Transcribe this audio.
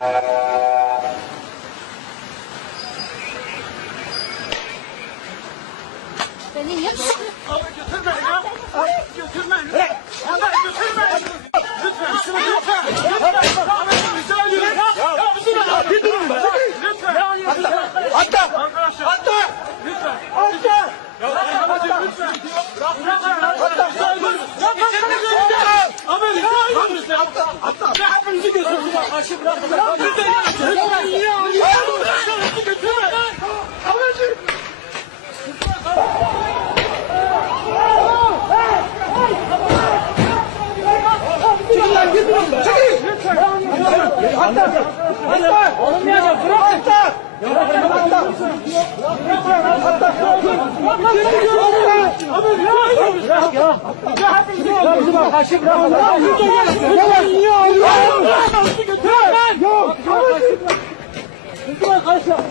Beni niye Abi götürmeyin ya. Abi götürmeyin. Abi götürmeyin. Lütfen. Lütfen. Lütfen. Abi rica ediyorum. Ya, ya bir durun. Bir durun be. Lütfen. Hatta! Arkadaşlar. Hatta! Lütfen. Hatta! Ya arkadaşlar lütfen. Bırak lütfen. Rica ediyorum. Ya bırak. Abi rica ediyorum. ya. Ya hepinizi götürdüm. Aşı lan! Çekil! Hatta! Hatta! Olmayacak bırak! Hatta! Hatta! Hatta! Abi rica ediyorum. Bırak ya!